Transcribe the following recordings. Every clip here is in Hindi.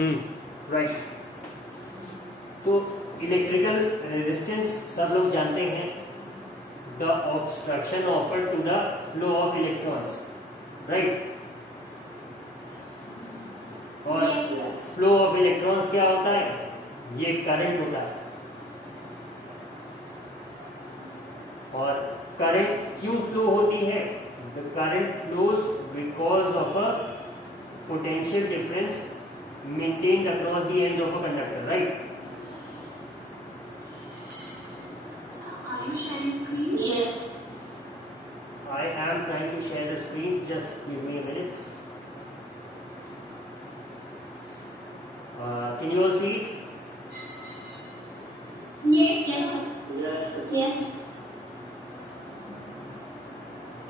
राइट। तो इलेक्ट्रिकल रेजिस्टेंस सब लोग जानते हैं, the obstruction offered to the flow of electrons, right. और फ्लो ऑफ इलेक्ट्रॉन्स क्या होता है? ये करंट होता है। और करंट क्यों फ्लो होती है? The current flows because of a potential difference maintained across the ends of a conductor, right. Are you sharing screen? Yes. I am trying to share the screen. Just give me a minute. Can you all see it? Yes. Yes.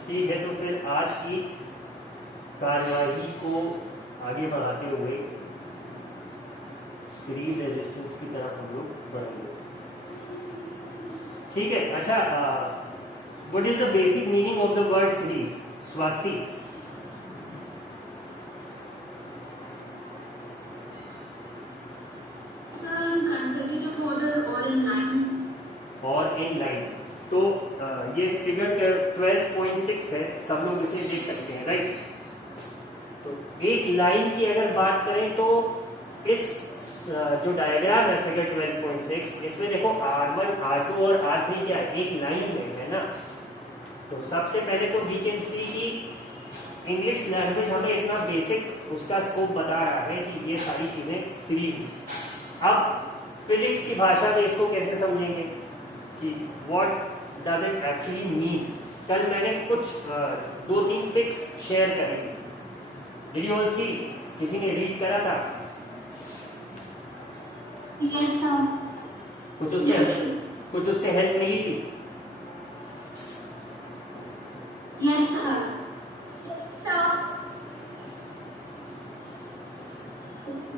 ठीक है, तो फिर आज की कार्यवाही को आगे बढ़ाते हुए सीरीज रेजिस्टेंस की तरफ हम लोग बढ़ेंगे। ठीक है, अच्छा, what is the basic meaning of the word series? Swasti, Consecutive order or in line. और इन लाइन। तो ये फिगर 12.6 है, सब लोग इसे देख सकते हैं, राइट। तो एक लाइन की अगर बात करें तो इस जो डायग्राम है फिगर 12.6, इसमें देखो R1, R2 और R3 क्या एक लाइन में है ना। तो सबसे पहले तो वी कैन सी कि इंग्लिश लैंग्वेज हमें इतना बेसिक उसका स्कोप बता रहा है कि ये सारी चीजें सीरीज हैं। अब फिजिक्स की भाषा में इसको कैसे समझेंगे कि what does it actually mean. कल मैंने कुछ 2-3 पिक्स शेयर करें, डिड यू ऑल सी? किसी ने रीड करा था? Yes, sir. कुछ उससे हेल्प मिली थी? Yes, sir.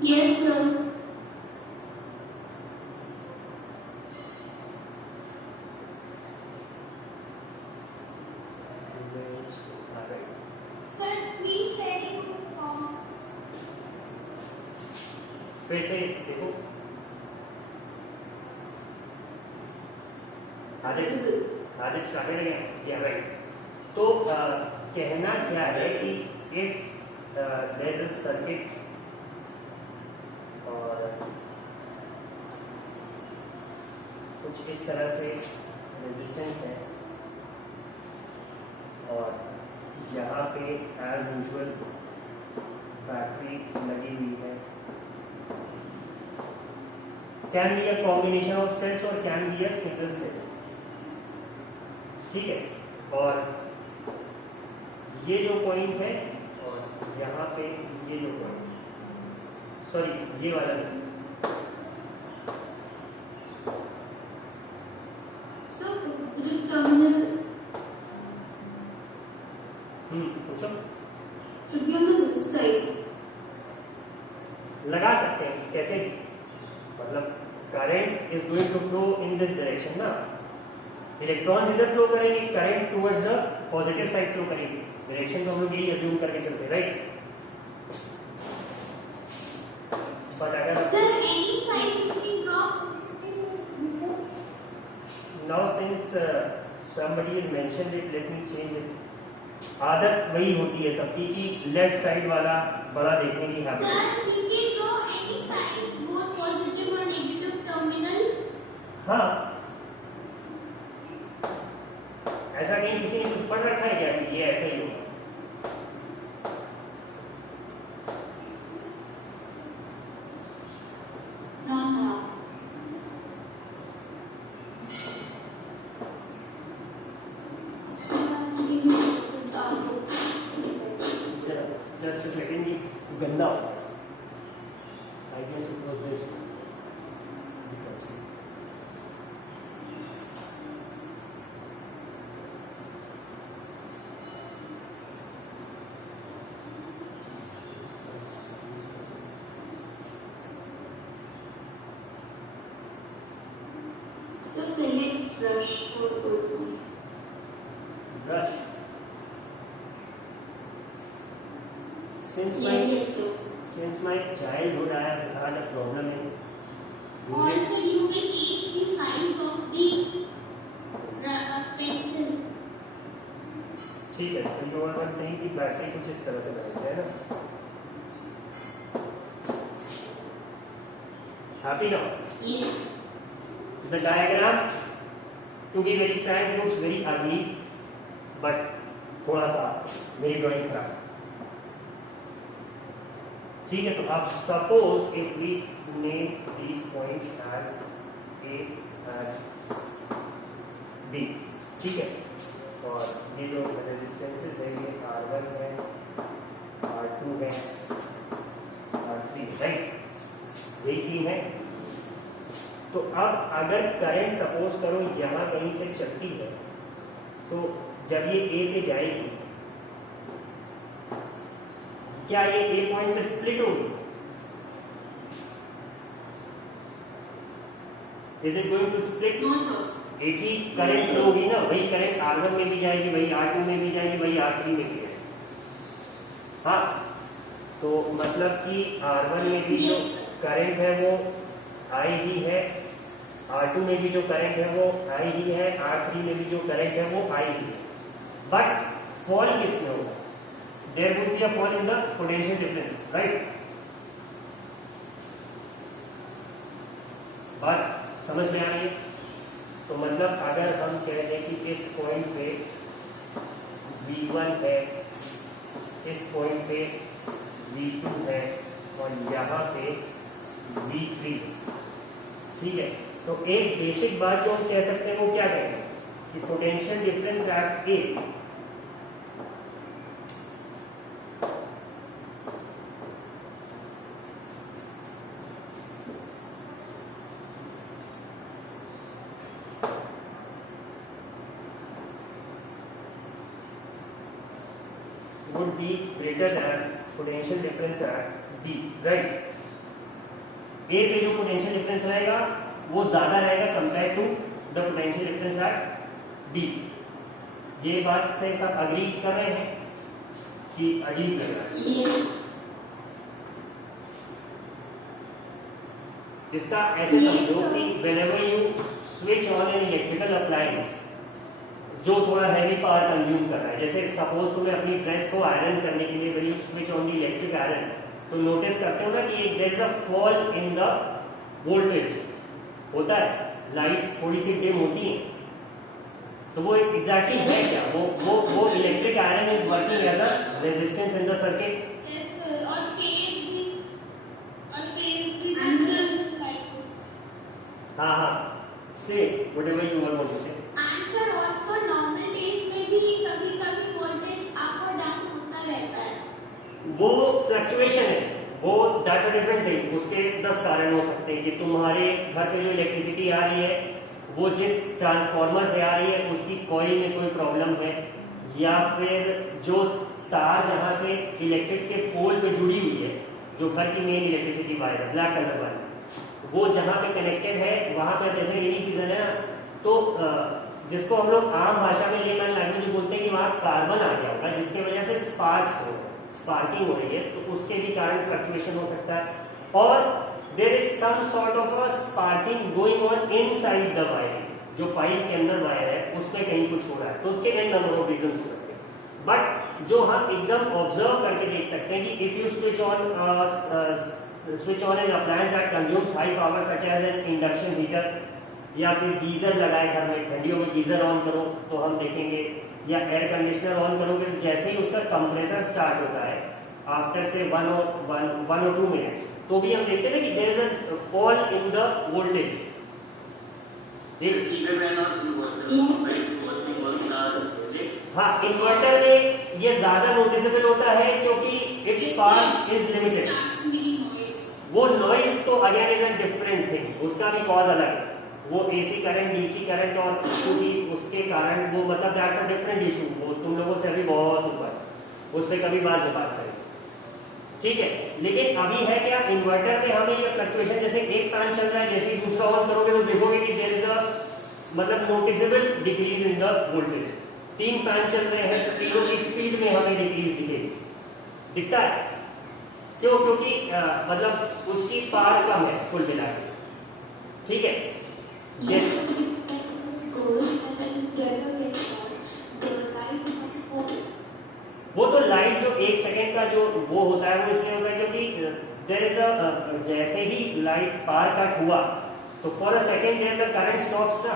Yes, sir. Sir, please ready to perform. फिर से देखो, आज स्टार्टेड अगेन, या राइट। तो कहना क्या है कि इफ देयर इज सर्किट और कुछ इस तरह से रेजिस्टेंस है और यहाँ पे एज यूजुअल बैटरी लगी हुई है, can be a combination of cells और can be a single cell, ठीक है। और ये जो पॉइंट है और यहाँ पे ये जो पॉइंट, सॉरी ये वाला नहीं, So, consider terminal पूछो। should be on the left side. लगा सकते हैं कैसे भी, मतलब current is going to flow in this direction ना, इलेक्ट्रॉन्स इधर फ्लो करेंगे, current towards the positive side flow करेंगे, डायरेक्शन तो हम लोग यही अज्यूम करके चलते हैं, राइट। बट अगर Sir, any price will drop. Now since somebody has mentioned it, let me change it. आदत वही होती है सबकी कि लेफ्ट साइड वाला बड़ा देखने की habit. Sir, we can draw any sides, both positive or negative terminal. हाँ, ऐसा कहीं किसी ने कुछ पढ़ रखा है क्या कि ये ऐसा ही होगा? No, sir. जस्ट सेकंड, ये गंदा होता है, I guess it was this. So select brush for photo. Brush Yes. since my childhood I have had a problem in Also, you will change the size of the pencil. ठीक है, तो यू आर सेइंग कि बैटरी कुछ इस तरह से लगेगी, है ना? Happy now? Yes. The diagram, to be very frank, looks very ugly, but थोड़ा सा मेरी ड्राइंग खराब। ठीक है, तो आप suppose if we name these points as A and B, ठीक है, और ये जो रेजिस्टेंसेस है ये R1 है, R2 है, R3, राइट, यही तीन है। तो अब अगर करंट सपोज करो यहाँ कहीं से चलती है, तो जब ये ए पे जाएगी, क्या ये ए पॉइंट पे स्प्लिट होगी? Is it going to split? No, sir. एक ही करंट फ्लो होगी ना, वही करंट R1 में भी जाएगी, वही R2 में भी जाएगी, वही R3 में भी जाएगी। हाँ, तो मतलब कि R1 में भी जो करंट है वो I ही है, R2 में भी जो करंट है वो I ही है, R3 में भी जो करंट है वो I ही है। बट फॉल किसमें होगा? There would be a fall in the potential difference, right? बात समझ में आ रही है? तो मतलब अगर हम कह दें कि इस पॉइंट पे V1 है, इस पॉइंट पे V2 है और यहाँ पे V3, ठीक है, तो एक बेसिक बात जो हम कह सकते हैं वो क्या कहेंगे कि potential difference eight A would be greater than potential difference at B, right? A पे जो पोटेंशियल डिफरेंस रहेगा वो ज्यादा रहेगा compare to the potential difference at B। ये बात से सब अग्री कर रहे हैं कि अजीब लग रहा है? Yes. इसका ऐसे समझो कि whenever you switch on an electrical appliance जो थोड़ा हैवी पावर कंज्यूम कर रहा है, जैसे सपोज तुम्हें अपनी ड्रेस को आयरन करने के लिए when you switch on the electric iron, तो नोटिस करते हो ना कि there is a fall in the voltage होता है, लाइट्स थोड़ी सी डिम होती हैं, तो वो एग्जैक्टली है क्या? वो electric iron is working as a resistance in the circuit. Yes, sir. Answer. हाँ, say whatever you want to say. Answer also normal days में भी कभी-कभी वोल्टेज अप और डाउन होता रहता है। वो फ्लक्चुएशन है, वो दैट्स अ डिफरेंट थिंग। उसके 10 कारण हो सकते हैं कि तुम्हारे घर पे जो इलेक्ट्रिसिटी आ रही है वो जिस ट्रांसफार्मर से आ रही है उसकी कॉइल में कोई प्रॉब्लम है, या फिर जो तार जहाँ से इलेक्ट्रिक के पोल पे जुड़ी हुई है, जो घर की मेन इलेक्ट्रिसिटी वायर है ब्लैक कलर वाली, वो जहाँ पे कनेक्टेड है वहाँ पे जैसे रेनी सीजन है ना, तो जिसको हम लोग आम भाषा में लेमैन लैंग्वेज बोलते हैं कि वहाँ कार्बन आ गया होगा जिसकी वजह से स्पार्किंग हो रही है, तो उसके भी कारण फ्लक्चुएशन हो सकता है। और there is some sort of a sparking going on inside the wire, जो पाइप के अंदर वायर है उसमें कहीं कुछ हो रहा है, तो उसके एन नंबर ऑफ रीजंस हो सकते हैं। बट जो हम एकदम ऑब्जर्व करके देख सकते हैं कि if you switch on an appliance that consumes high power such as an induction heater, या फिर गीजर लगाए घर में, ठंडियों में गीजर ऑन करो तो हम देखेंगे, या एयर कंडीशनर ऑन करोगे तो जैसे ही उसका कंप्रेसर स्टार्ट होता है आफ्टर से 1 or 2 मिनट्स, तो भी हम देखते हैं कि there is a fall in the voltage. हाँ, इन्वर्टर में ये ज्यादा नोटिसेबल होता है क्योंकि इट्स पावर इज लिमिटेड। वो नॉइज तो again is a different thing, उसका भी कॉज अलग है, वो एसी करंट, डीसी करंट और क्योंकि उसके कारण वो मतलब दैट्स अ डिफरेंट इशू, वो तुम लोगों से अभी बहुत ऊपर, उस पर कभी बाद में बात करेंगे, ठीक है। लेकिन अभी है क्या, इन्वर्टर में हमें ये फ्लक्चुएशन, जैसे एक फैन चल रहा है, जैसे ही दूसरा ऑन करोगे तो देखोगे कि देयर इज अ मतलब noticeable decrease in the voltage. 3 fan चल रहे हैं तो तीनों की स्पीड में हमें डिक्रीज दिखेगी, दिखता है। क्यों? क्योंकि मतलब उसकी पार कम है कुल मिला के, ठीक है। वो तो लाइट जो 1 सेकेंड का जो वो होता है वो इसलिए होता है क्योंकि देयर इज अ जैसे ही लाइट पार कट हुआ तो for a second there the current stops ना,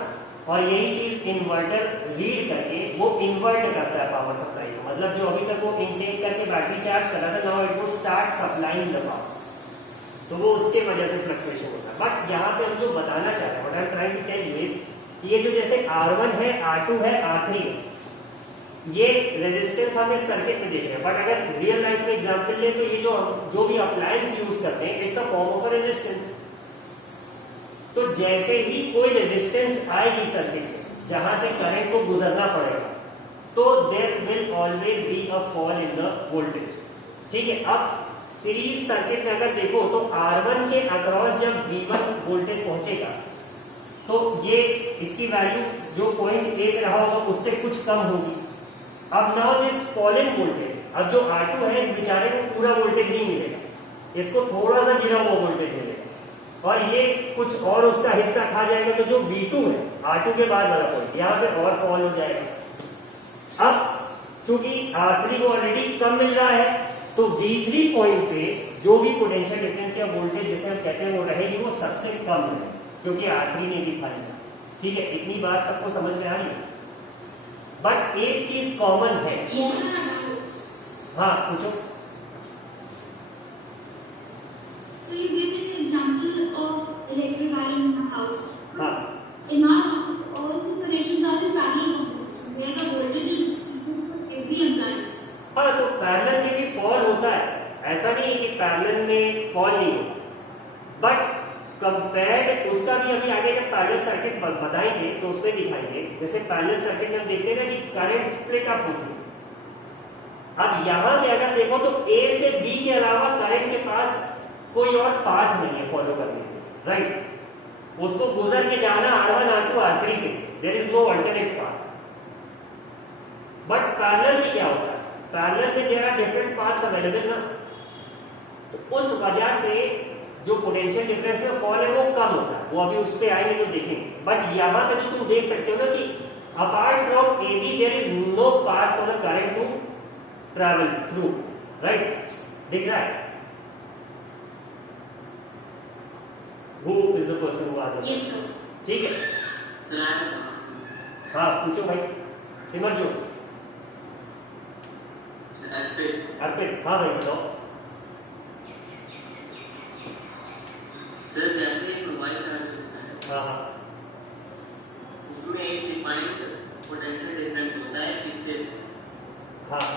और यही चीज इन्वर्टर रीड करके वो इन्वर्ट करता है पावर सप्लाई को, मतलब जो अभी तक वो इनटेक करके बैटरी चार्ज कर रहा था, now it will start supplying the power, तो वो उसके वजह से फ्लक्चुएशन होता है। बट यहाँ पे हम जो बताना चाह रहे हैं, what I am trying to tell you is, ये जो जैसे R1 है, R2 है, R3 है, ये रेजिस्टेंस हम इस सर्किट में देख रहे हैं, बट अगर रियल लाइफ में एग्जांपल ले तो ये जो भी अप्लायंस यूज करते हैं it's a form of a resistance. तो जैसे ही कोई रेजिस्टेंस आएगी सर्किट में जहां से करंट को गुजरना पड़ेगा, तो there will always be a fall in the voltage, ठीक है। अब सीरीज सर्किट में अगर देखो तो R1 के अक्रॉस जब V1 वोल्टेज पहुंचेगा तो ये इसकी वैल्यू जो 0.8 रहा होगा उससे कुछ कम होगी। अब नाउ दिस फॉलन वोल्टेज, अब जो R2 है इस बेचारे को पूरा वोल्टेज नहीं मिलेगा, इसको थोड़ा सा गिरा हुआ वोल्टेज मिलेगा और ये कुछ और उसका हिस्सा खा जाएगा, तो जो V2 है R2 के बाद वाला पॉइंट यहाँ पे और फॉल हो जाएगा। अब चूंकि R3 को ऑलरेडी कम मिल रहा है तो V3 पॉइंट पे जो भी पोटेंशियल डिफरेंस या वोल्टेज जिसे हम कहते हैं वो रहेगी, वो सबसे कम है क्योंकि R3 ने दिखाया, ठीक है। इतनी बात सबको समझ में आ रही है, बट एक चीज कॉमन है। हाँ पूछो। So you gave an example of electric iron in a house. हाँ In our house, all the connections are in parallel components, where the voltage is equal for every appliance. हाँ, तो पैरेलल में भी फॉल होता है, ऐसा नहीं है कि पैरेलल में फॉल नहीं होता, बट कंपेयर्ड उसका भी अभी आगे जब पैरेलल सर्किट बताएंगे तो उसमें दिखाएंगे। जैसे पैरेलल सर्किट में हम देखते हैं ना कि करंट स्प्लिट अप होती है। अब यहाँ पे अगर देखो तो A से B के अलावा करंट के पास कोई और पाथ नहीं है फॉलो करने के, राइट। उसको गुजर के जाना R1, R2, R3 से, there is no alternate path. But parallel में क्या होता है, पैरेलल में there are different paths available ना, तो उस वजह से जो पोटेंशियल डिफरेंस में फॉल है वो कम होता है, वो अभी उस पे आएंगे तो देखेंगे। बट यहाँ पे तो तुम देख सकते हो ना कि apart from AB there is no path for the current to travel through, right. दिख रहा है? Who is the person who asked? Yes sir. ठीक है सर, हाँ पूछो भाई, सिमर जो अर्पित, हाँ भाई बताओ। सर जैसे एक मोबाइल चार्ज होता है, हाँ हाँ उसमें एक डिफाइंड पोटेंशियल डिफरेंस होता है कितने। हाँ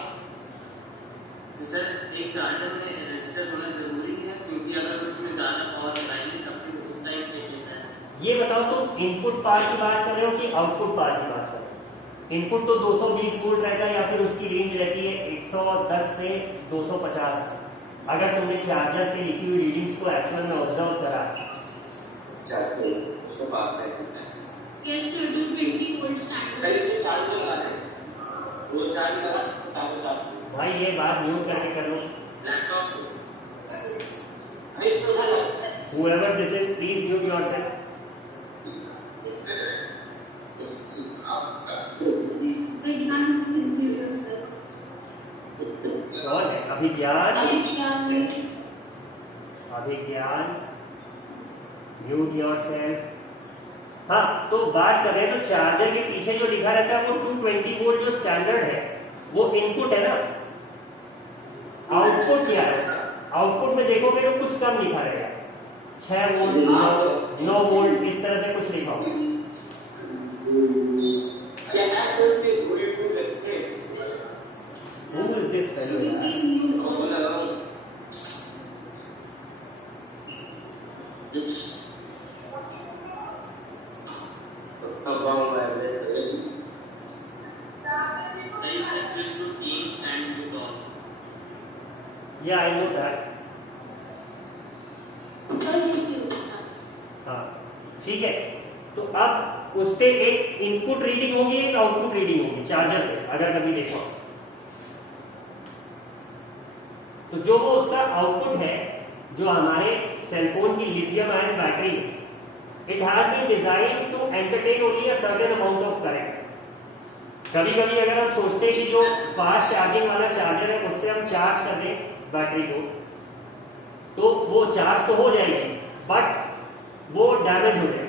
तो सर एक चार्जर में रेजिस्टर होना जरूरी है, क्योंकि अगर उसमें ज्यादा पावर लगाएंगे तब भी उतना ही देता है। ये बताओ तुम इनपुट पावर की बात कर रहे हो कि आउटपुट पावर की बात कर रहे हो? इनपुट तो 220 वोल्ट रहता है या फिर उसकी रेंज रहती है 110 से 250 तक। अगर तुमने चार्जर पे लिखी हुई रीडिंग्स को एक्चुअल में ऑब्जर्व करा उसको बात करना चाहिए। Yes sir, 220 volt standard. पहले चार्ज लगा दे, वो चार्ज लगा भाई, ये बात म्यूट करके कर लो। Laptop Whoever this is, please mute yourself. Vijnana, please mute yourself. कौन है? अभिज्ञान, Vijnana. अभिज्ञान, म्यूट योरसेल्फ। हाँ, तो बात कर रहे हैं तो चार्जर के पीछे जो लिखा रहता है वो 220 वोल्ट जो स्टैंडर्ड है वो इनपुट है ना। आउटपुट क्या है उसका? आउटपुट में देखोगे तो कुछ कम लिखा रहेगा, 6 वोल्ट, 9 वोल्ट, इस तरह से कुछ लिखा होगा। Who is this fellow? Could you please mute all? switch to Teams and to call. Yeah, I know that. हाँ, ठीक है। तो अब उस पे एक इनपुट रीडिंग होगी, एक आउटपुट रीडिंग होगी चार्जर पे, अगर कभी देखो। तो जो वो उसका आउटपुट है, जो हमारे सेलफोन की lithium ion battery, it has been design to entertain only a certain amount of current. कभी कभी अगर हम सोचते हैं कि जो फास्ट चार्जिंग वाला चार्जर है उससे हम चार्ज कर दें बैटरी को, तो वो चार्ज तो हो जाएगी बट वो डैमेज हो जाएगी,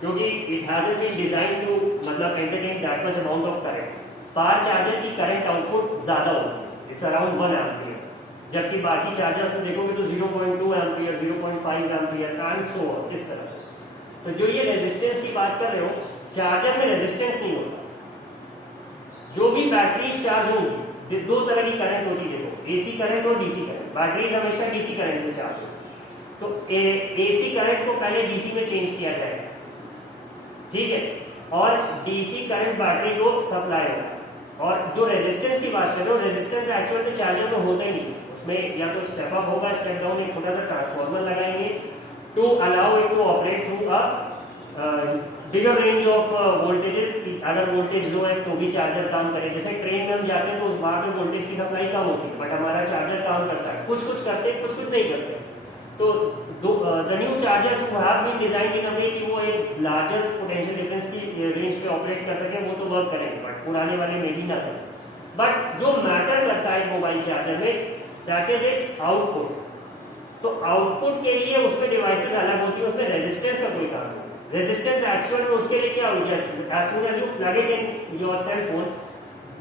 क्योंकि it hasn't been design to मतलब entertain that much amount of current. Power charger की करंट आउटपुट ज्यादा होती है, इट्स अराउंड 1 एम्पियर, जबकि बाकी चार्जर्स में देखोगे तो 0.2 ampere, 0.5 ampere and so on, इस तरह से। तो जो ये रेजिस्टेंस की बात कर रहे हो, चार्जर में रेजिस्टेंस नहीं होता। जो भी बैटरीज चार्ज होंगी, दो तरह की करंट होती है, देखो एसी करंट और डीसी करंट। बैटरीज हमेशा डीसी करंट से चार्ज होती, तो एसी करंट को पहले डीसी में चेंज किया जाएगा, ठीक है, और डीसी करंट बैटरी को सप्लाई होगा। और जो रेजिस्टेंस की बात कर रहे हो, रेजिस्टेंस एक्चुअल में चार्जर में होता ही नहीं, उसमें या तो स्टेप अप होगा, स्टेप डाउन, एक छोटा सा ट्रांसफार्मर लगाएंगे to allow it to operate through a bigger range of voltages. अगर वोल्टेज लो है तो भी चार्जर काम करे। जैसे ट्रेन में हम जाते हैं तो उस बार में वोल्टेज की सप्लाई कम होती है, बट हमारा चार्जर काम करता है। कुछ कुछ करते हैं, कुछ कुछ नहीं करते। तो the new chargers who have been designed in a way कि वो एक लार्जर पोटेंशियल डिफरेंस की रेंज पे ऑपरेट कर सके, वो तो वर्क करेंगे, बट पुराने वाले में भी ना करें। बट जो मैटर करता है मोबाइल चार्जर में, दैट इज इट्स आउटपुट। तो आउटपुट के लिए उसमें डिवाइसेस अलग होती है, उसमें रेजिस्टेंस का कोई काम नहीं। रेजिस्टेंस एक्चुअल में उसके लिए क्या हो जाए, as soon as you plug it in your cell phone,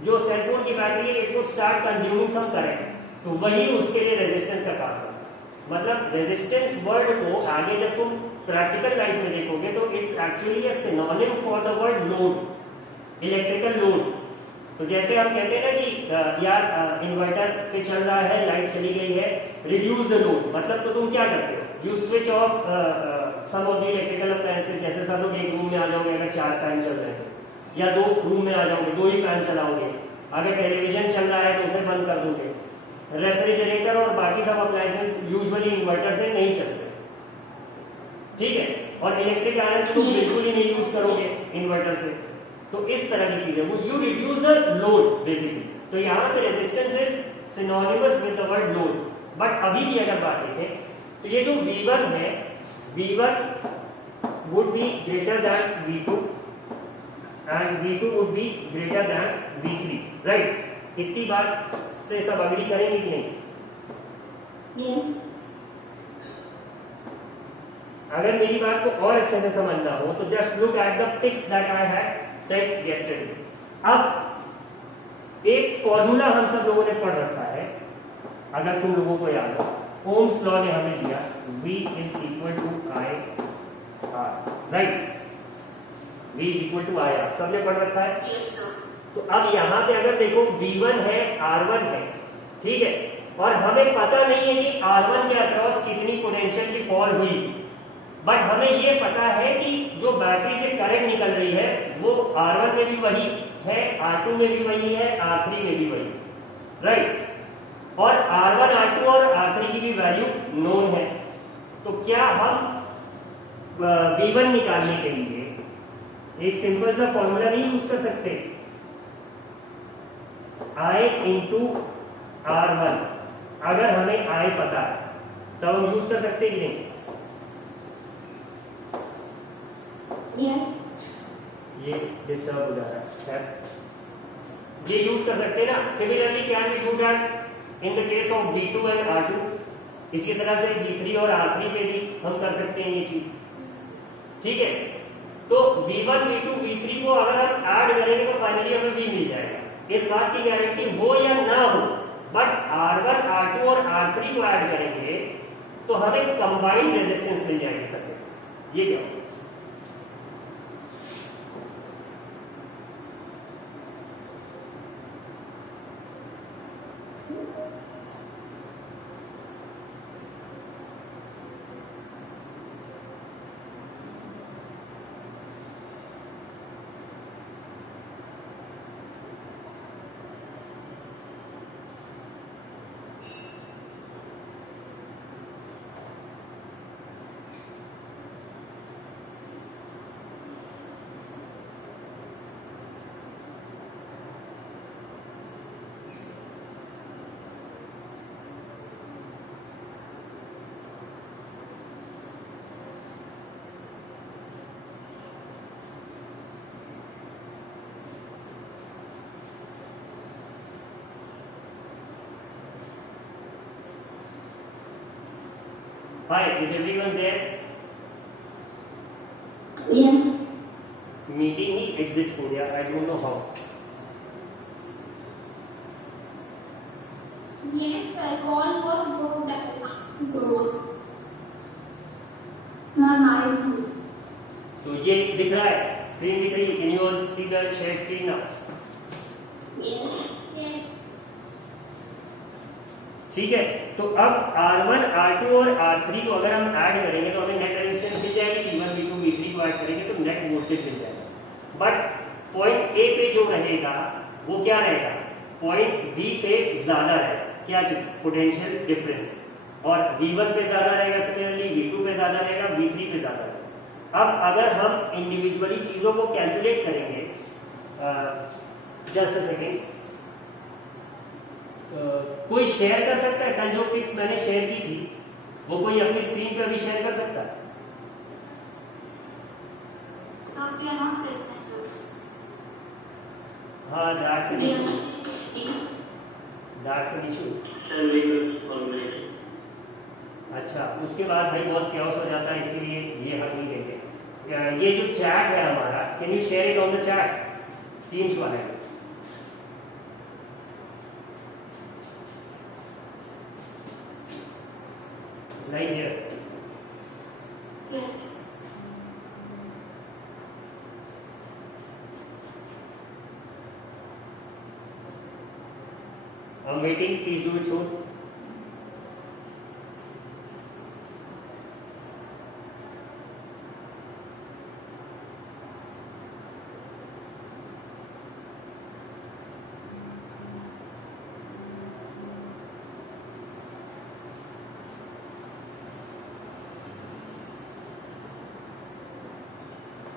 जो सेल फोन की बैटरी है, it would start consuming some current, तो वही उसके लिए रेजिस्टेंस का काम है। मतलब रेजिस्टेंस वर्ड को आगे जब तुम प्रैक्टिकल लाइफ में देखोगे तो it's actually a synonym for the word load, electrical load. तो जैसे हम कहते हैं ना कि यार इन्वर्टर पे चल रहा है, लाइट चली गई है, रिड्यूस द लोड, मतलब तो तुम क्या करते हो, you switch off some of the electrical appliances. जैसे सब लोग एक रूम में आ जाओगे अगर 4 फैन चल रहे हैं, या 2 रूम में आ जाओगे, 2 ही फैन चलाओगे। अगर टेलीविजन चल रहा है तो उसे बंद कर दोगे। रेफ्रिजरेटर और बाकी सब अप्लायंसेस यूजुअली इन्वर्टर से नहीं चलते, ठीक है, और इलेक्ट्रिक आयरन तो तुम बिल्कुल ही नहीं यूज करोगे इन्वर्टर से। तो इस तरह की चीजें, वो you reduce the load basically. तो यहाँ पे resistance is synonymous with the word load. But अभी भी अगर बात देखें तो ये जो V1 है, V1 would be greater than V2 and V2 would be greater than V3, right? इतनी बात से सब अग्री करेंगे कि नहीं? Yeah. अगर मेरी बात को और अच्छे से समझना हो तो just look at the ticks that I had said yesterday. अब एक फॉर्मूला हम सब लोगों ने पढ़ रखा है, अगर तुम लोगों को याद हो, ओम्स लॉ ने हमें दिया V is equal to I R, right? V is equal to I R, सबने पढ़ रखा है। Yes, sir. तो अब यहाँ पे अगर देखो V1 है, R1 है, ठीक है, और हमें पता नहीं है कि R1 के अक्रॉस कितनी पोटेंशियल की फॉल हुई, बट हमें ये पता है कि जो बैटरी से करंट निकल रही है वो R1 में भी वही है, R2 में भी वही है, R3 में भी वही, राइट? और R1, R2 और R3 की भी वैल्यू नोन है। तो क्या हम V1 निकालने के लिए एक सिंपल सा फॉर्मूला नहीं यूज कर सकते? I इंटू R1, अगर हमें I पता है तब हम यूज कर सकते कि नहीं? Yeah. ये डिस्टर्ब हो जा रहा है, ये यूज कर सकते हैं ना। Similarly can we do that in the case of V2 and R2। इसी तरह से V3 और R3 पे भी हम कर सकते हैं ये चीज, ठीक है। तो V1, V2, V3 को अगर हम ऐड करेंगे तो फाइनली हमें V मिल जाएगा। इस बात की गारंटी हो या ना हो, बट R1, R2 और R3 को ऐड करेंगे तो हमें कंबाइंड रेजिस्टेंस मिल जाएगी सर्किट। ये क्या होगा? Hi, is everyone there? Yes. Meeting he exit हो गया. I don't know how. Yes, call was broke. So, not तो ये दिख रहा है, स्क्रीन दिख रही है. Can you all see the shared screen now? Yes. ठीक है. तो अब R1, R2 और R3 को अगर हम ऐड करेंगे तो हमें नेट रेजिस्टेंस मिल जाएगी. V1, V2, V3 को ऐड करेंगे तो नेट वोल्टेज मिल जाएगा. बट पॉइंट ए पे जो रहेगा वो क्या रहेगा? पॉइंट बी से ज्यादा रहेगा. क्या चीज? Potential difference. और V1 पे ज्यादा रहेगा, सिमिलरली V2 पे ज्यादा रहेगा, V3 पे ज्यादा रहेगा. अब अगर हम इंडिविजुअली चीजों को कैलकुलेट करेंगे, जस्ट अ सेकेंड, कोई शेयर कर सकता है? कल जो पिक्स मैंने शेयर की थी वो कोई अपनी स्क्रीन पे अभी शेयर कर सकता है? So we are not present. हाँ, that's an issue. Yes. That's an issue. Sir बिल्कुल ऑनलाइन. अच्छा, उसके बाद भाई बहुत कैओस हो जाता है, इसीलिए ये हम नहीं देंगे. ये जो चैट है हमारा, can you share it on the chat? Teams वाले right here. Yes. I'm waiting. Please do it soon.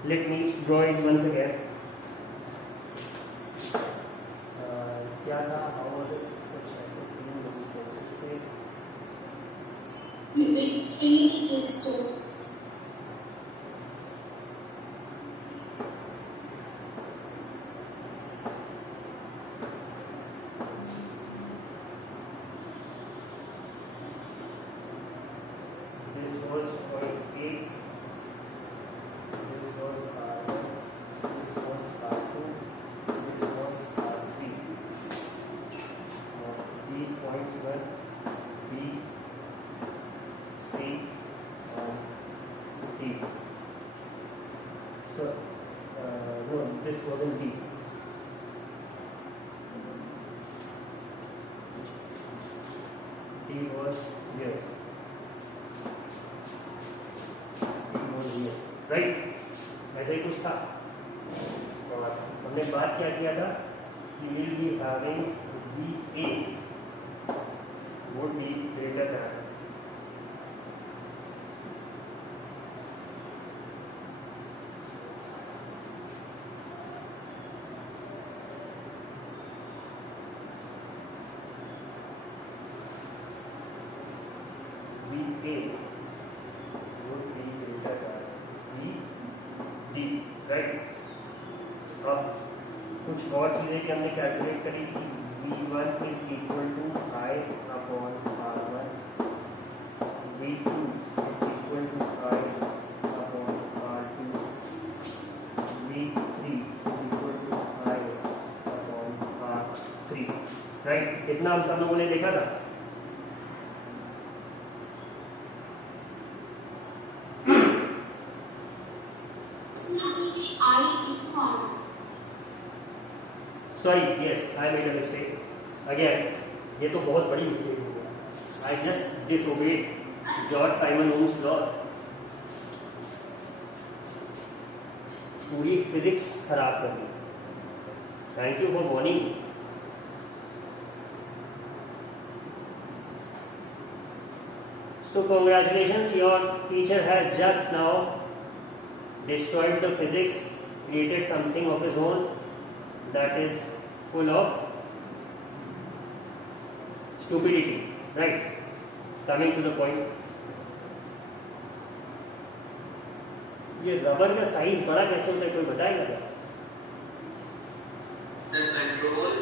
Let me draw it once again. क्या था? How was it? कुछ ऐसे तीन resistances थे. V3 just This was point A. This was R1. This was R2. This was R3. These points were B, C, and D. So, no, this wasn't D. D was here. D was here. Right? ऐसा ही कुछ था. और हमने बात क्या किया था कि we'll be having VA would be greater than VA would be greater than VD, right? अब कुछ और चीजें कि हमने कैलकुलेट करी कि V1 is equal to I upon R1, V2 is equal to I upon R2, V3 is equal to I upon R3, right? इतना हम सब लोगों ने देखा था. it's not only I into R. Sorry, yes, I made a mistake. Again, ये तो बहुत बड़ी मिस्टेक हो गया. I just disobeyed George Simon Ohm's law. पूरी फिजिक्स खराब कर दी. Thank you for warning me. So congratulations, your teacher has just now destroyed the physics, created something of his own that is full of stupidity, right? Coming to the point, ये रबर का साइज बड़ा कैसे होता है, कोई बताएगा क्या? The control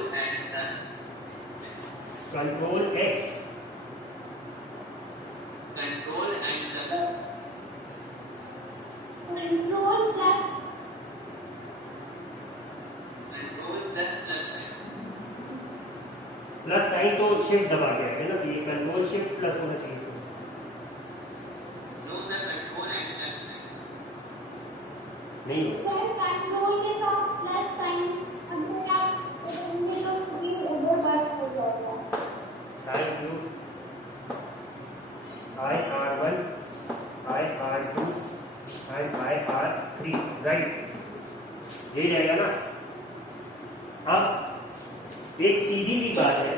control x. and sign तो शिफ्ट दबा गया है ना, ये कंट्रोल शिफ्ट प्लस होना चाहिए। No sir, control and plus नहीं कंट्रोल के साथ प्लस साइन अगर आप करेंगे तो पूरी ओवरवर्क हो जाएगा। Sine cube IR1 IR2 and IR3, right, यही रहेगा ना। अब एक सीधी सी बात है,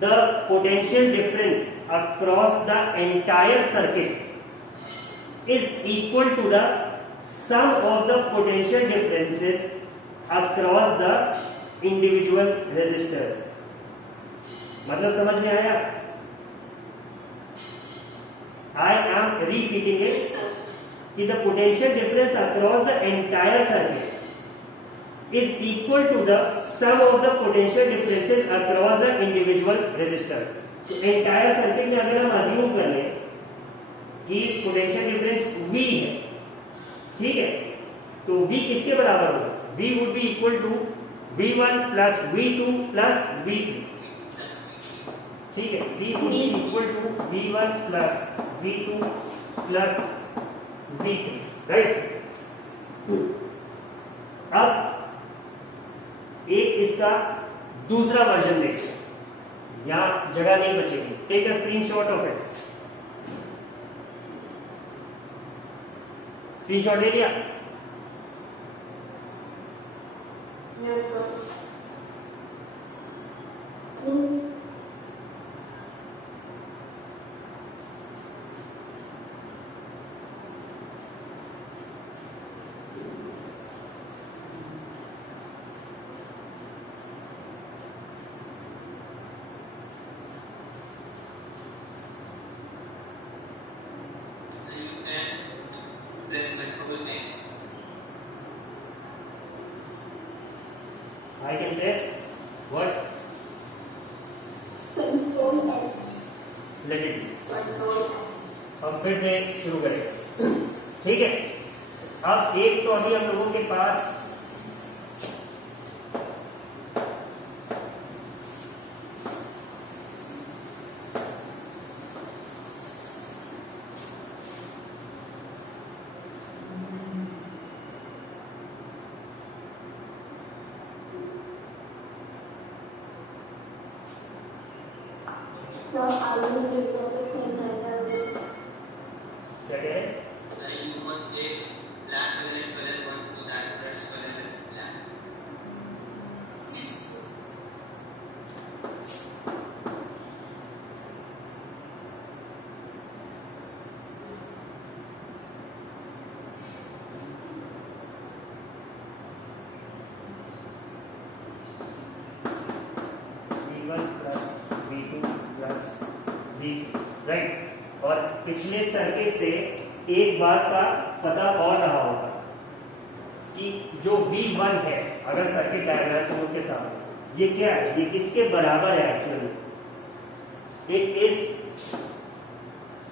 the potential difference across the entire circuit is equal to the sum of the potential differences across the individual resistors. मतलब समझ में आया? I am repeating it कि the potential difference across the entire circuit is equal to the sum of the potential differences across the individual resistors। तो entire circuit में अगर हम assume कर लें कि potential difference V है, ठीक है, तो V किसके बराबर होगा? V would be equal to V1 plus V2 plus V3, ठीक है, V would be equal to V1 plus V2 plus V3, right. अब एक इसका दूसरा वर्जन देखते हैं, यहां जगह नहीं बचेगी। Take a screenshot of it. Screenshot ले लिया? Yes sir. press control N. I can press what? Control है, Let it be। कंट्रोल है। अब फिर से शुरू करेंगे, ठीक है। अब एक तो अभी हम लोगों के पास तो आगे भी तो सेम रहेगा। क्या कह रहे हैं? You must take black color and color one to that brush color and black. Yes V1 plus V2 plus V3, right. और पिछले सर्किट से एक बात का पता और रहा होगा कि जो V1 है, अगर सर्किट डायग्राम तुम के सामने, ये क्या है? ये किसके बराबर है actually? It is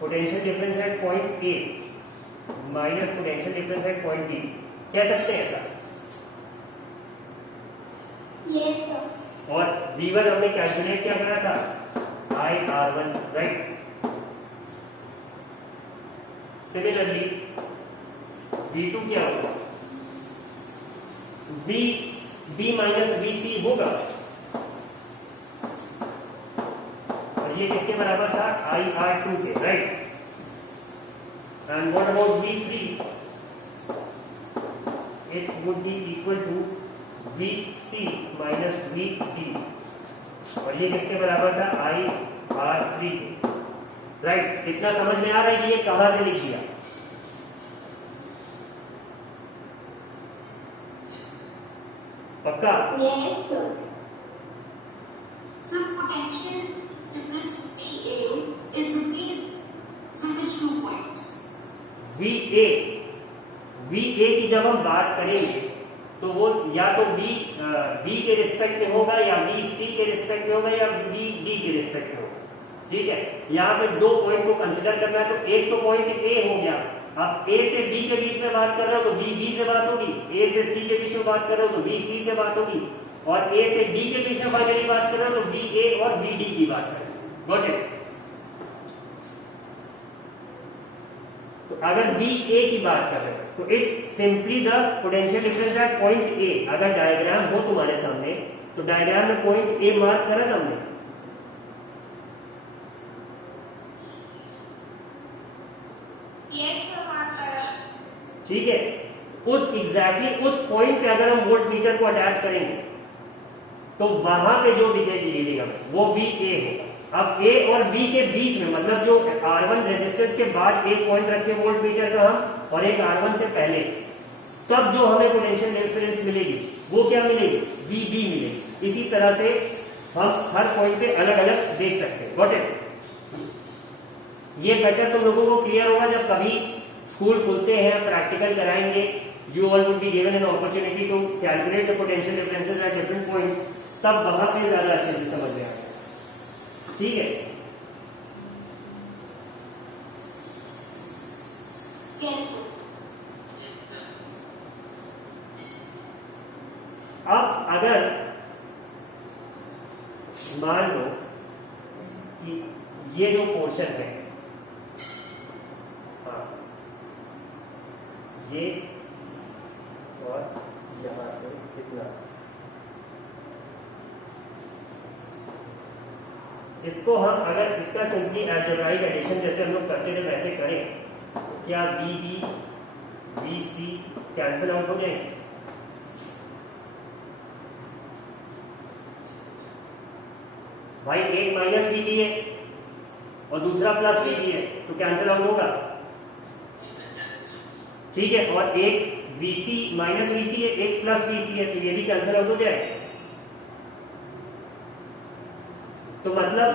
potential difference at point A minus potential difference at point B, कह सकते हैं ऐसा। Yes sir. और V1 हमने कैलकुलेट क्या करा था? IR1, right. सिमिलरली V2 क्या होगा? V माइनस VC होगा, और ये किसके बराबर था? IR2 के, right. And what about V3? It would be equal to VC माइनस VD, और ये किसके बराबर था? IR3 के, राइट। इतना समझ में आ रहा है कि ये कहां से लिख दिया? पक्का? Yes sir. So potential difference VA is between which 2 points? VA की जब हम बात करेंगे तो वो या तो V के रिस्पेक्ट में होगा, या VC के रिस्पेक्ट में होगा, या VD के रिस्पेक्ट में होगा, ठीक है। यहाँ पे 2 पॉइंट को कंसिडर करना है। तो एक तो पॉइंट A हो गया। अब A से B के बीच में बात कर रहे हो तो VB से बात होगी, A से C के बीच में बात कर रहे हो तो VC से बात होगी। और ए से डी के बीच में फाइनली बात कर रहे हो तो बी ए और बी डी की बात करें। Got it? तो अगर बी ए की बात कर रहे हो तो it's simply the potential difference at point ए। अगर डायग्राम हो तुम्हारे सामने तो डायग्राम में पॉइंट ए मार्क करा था हमने, ठीक है? उस एग्जैक्टली उस पॉइंट पे अगर हम वोल्ट मीटर को अटैच करेंगे तो वहां पे जो दिखेगी रीडिंग हमें वो बी ए होगा। अब ए और बी के बीच में मतलब जो R1 रेजिस्टेंस के बाद एक पॉइंट रखे वोल्ट मीटर का हम और एक R1 से पहले, तब जो हमें पोटेंशियल डिफरेंस मिलेगी वो क्या मिलेगी? बी बी मिलेगी। इसी तरह से हम हर पॉइंट पे अलग अलग देख सकते हैं। Got it? ये बेटर तुम लोगों को क्लियर होगा जब कभी स्कूल खुलते हैं, प्रैक्टिकल कराएंगे, you all would be given an opportunity to calculate the potential differences at different points, तब वहां पे ज्यादा अच्छे से समझ में आएगा। ठीक है? Yes. अब अगर मान लो कि ये जो पोर्शन है, हाँ, ये और यहां से कितना, इसको हम अगर इसका सिंपली अलजेब्राइक एडिशन जैसे हम लोग करते थे वैसे करें तो क्या B B B C cancel out हो जाएंगे? भाई एक माइनस बी बी है और दूसरा प्लस बी बी है तो कैंसिल आउट होगा, ठीक है? और एक VC माइनस VC है, एक प्लस VC है तो ये भी कैंसिल आउट हो जाए। तो मतलब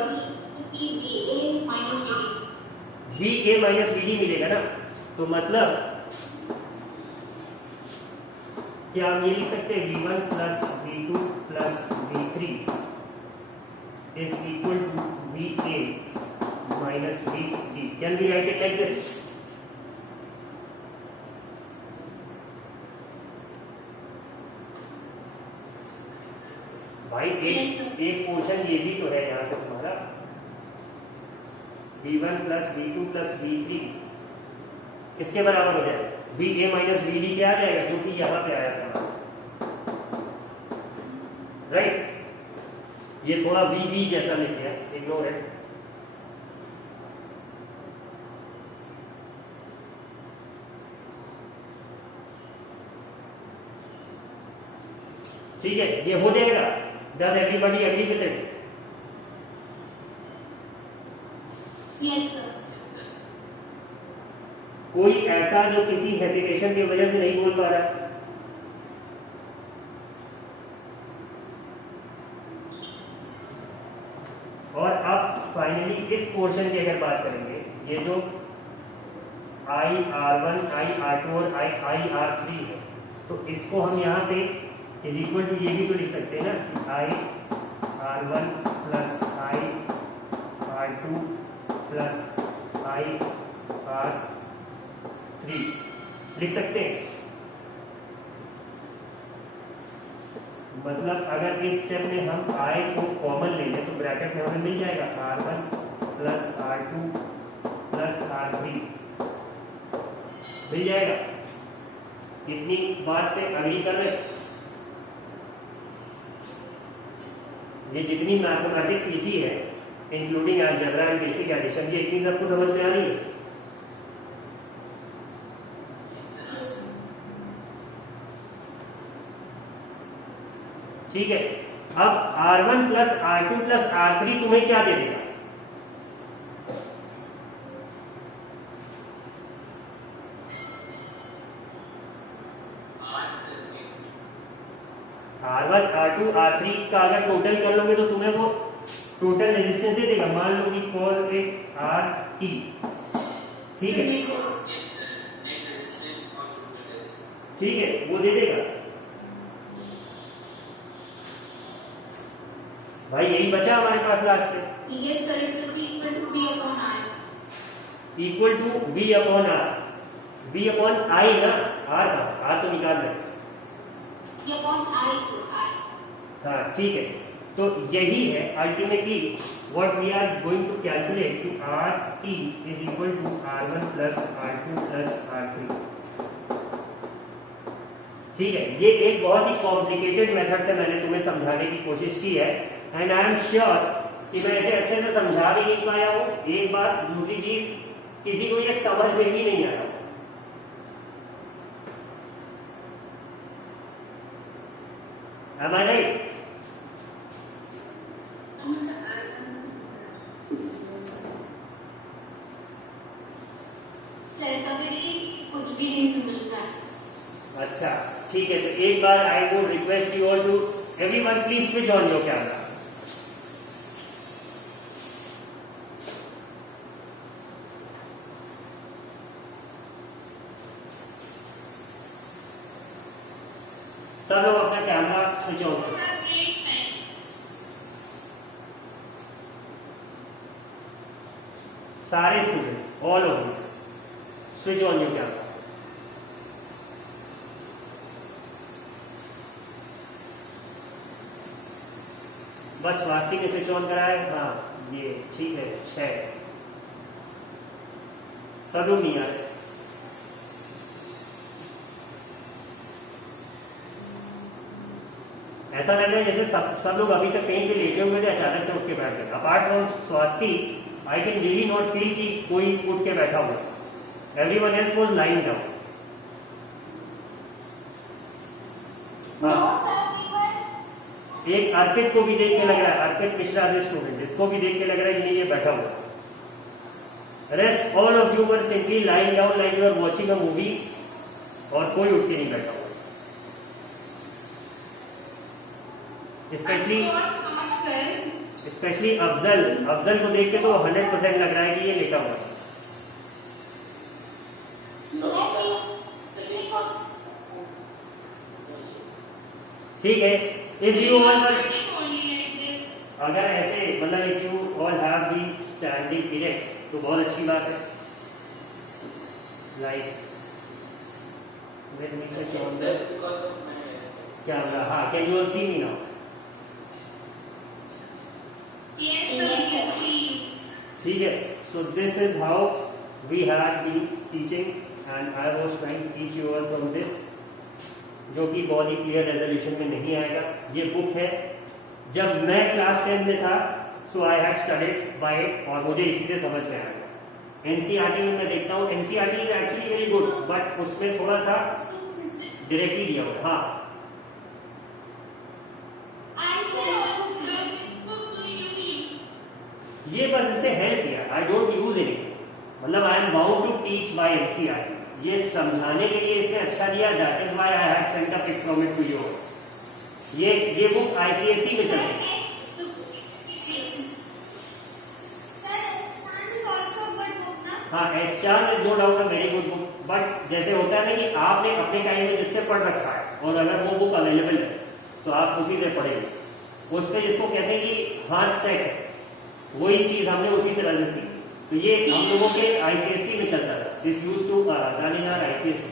VA minus VD. VA minus VD मिलेगा ना। तो मतलब क्या हम ये लिख सकते हैं V1 plus V2 plus V3 is equal to VA minus VD? Can we write it like this? भाई एक पोर्शन ये भी तो है यहां से तुम्हारा V1 plus V2 plus V3 किसके बराबर हो जाए? VA माइनस VD क्या आ जाएगा जो कि यहां पे आया था, राइट? ये थोड़ा VB जैसा लिख गया, इग्नोर इट। ठीक है, ये हो जाएगा। Does everybody agree with it? Yes, sir. कोई ऐसा जो किसी हेसिटेशन की वजह से नहीं बोल पा रहा? और अब फाइनली इस पोर्शन की अगर बात करेंगे, ये जो IR1, IR2 और IR3 है, तो इसको हम यहाँ पे इज इक्वल टू ये भी तो लिख सकते हैं ना कि IR1 plus IR2 plus IR3 लिख सकते हैं। मतलब अगर इस स्टेप में हम I को कॉमन ले लें तो ब्रैकेट में हमें मिल जाएगा R1 plus R2 plus R3 मिल जाएगा। इतनी बात से अग्री कर रहे? ये जितनी मैथमेटिक्स लिखी है including algebra and basic addition, ये इतनी सबको समझ में आ रही है? ठीक है। अब R1 plus R2 plus R3 तुम्हें क्या दे देगा? R1 R2 R3 का अगर टोटल कर लोगे तो तुम्हें वो टोटल रेजिस्टेंस दे देगा। मान लो कि कॉल इट RT, ठीक है? ठीक है, वो दे देगा। भाई यही बचा हमारे पास लास्ट में। Yes, sir. It will be equal to V upon I. Equal to V upon R। V अपॉन I ना, R का R तो निकाल रहे। V upon I, sir. I. हाँ ठीक है, तो यही है ultimately what we are going to calculate कि R T is equal to R1 plus R2 plus R3। ठीक है, ये एक बहुत ही कॉम्प्लिकेटेड मेथड से मैंने तुम्हें समझाने की कोशिश की है, एंड आई एम श्योर कि मैं इसे अच्छे से समझा भी नहीं पाया हूँ। एक बात, दूसरी चीज, किसी को ये समझ में भी नहीं आया। Am I right? ऐसा भी नहीं कुछ भी नहीं समझ रहा है। अच्छा ठीक है, तो एक बार I would request you all to everyone please switch on your camera. सब लोग अपना कैमरा स्विच ऑन करो। सारे students, all of you, switch on your camera. बस स्वास्थ्य ने स्विच ऑन कराए। हाँ ये ठीक है, 6 सब लोग नहीं आ रहे। ऐसा लग रहा है जैसे सब लोग अभी तक कहीं पे लेटे हुए थे, अचानक से उठ के बैठ गए। अपार्ट फ्रॉम स्वास्थ्य, I can really not feel कि कोई उठ के बैठा हुआ। Everyone else was lying down. एक अर्पित को भी देख के लग रहा है, अर्पित मिश्रा दिस स्टूडेंट, इसको भी देख के लग रहा है कि नहीं ये बैठा हुआ। Rest all of you were simply lying down like you are watching a movie, और कोई उठ के नहीं बैठा हुआ। स्पेशली अफजल को देख के तो 100% लग रहा है कि ये लेटा हुआ है। ठीक है, इफ यू ऑल अगर ऐसे मतलब if you all have been standing erect तो बहुत अच्छी बात है। लाइक कैमरा, हाँ, can you all see me now? ठीक है, so this is how we had been teaching and I was trying to teach you all from this, जो कि बहुत ही क्लियर रेजोल्यूशन में नहीं आएगा। ये बुक है, जब मैं क्लास 10 में था so I had studied by it, और मुझे इसी से समझ में आ गया। एनसीईआरटी में मैं देखता हूँ, NCERT is actually very good, but उसमें थोड़ा सा डायरेक्टली दिया हुआ। हाँ ये बस इससे हेल्प किया, आई डोंट यूज एनीथिंग, मतलब I am bound to teach by NCERT. ये समझाने के लिए इसने अच्छा दिया, that is why I have sent a pic from it to you. ये बुक आईसीएसई में चलती है। हाँ, एस्चार्म is no doubt a very good book, but जैसे होता है ना कि आपने अपने टाइम में जिससे पढ़ रखा है और अगर वो बुक अवेलेबल है तो आप उसी से पढ़ेंगे। उस पर जिसको कहते हैं कि हाथ सेट है, वही चीज हमने उसी तरह से सीखी। तो ये हम लोगों के आईसीएसई में चलता था, this used to run in our ICSE.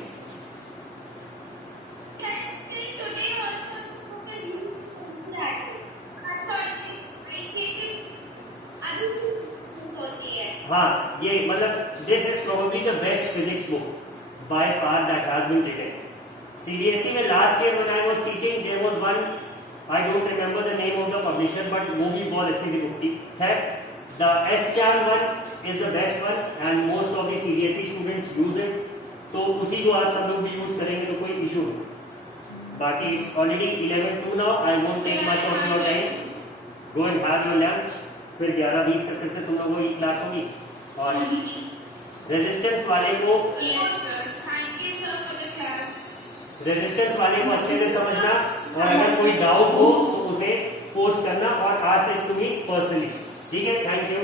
हाँ, ये मतलब this is probably the best physics book by far that has been written. CBSE में last year when I was teaching there was one, I don't remember the name of the publisher, but वो भी बहुत अच्छी सी बुक थी। है द एस्चार्म one is the best one and most of the CBSE students use it, तो उसी को आप सब लोग भी यूज करेंगे तो कोई इशू नहीं। बाकी it's already 11:02 now, I won't take much of your time, go and have your lunch, फिर 11:20 सेकंड से तुम लोगों की क्लास होगी। और रेजिस्टेंस वाले को अच्छे से समझना, और अगर कोई डाउट हो तो उसे पोस्ट करना और आज से तुम्हें पर्सनली। ठीक है, थैंक यू।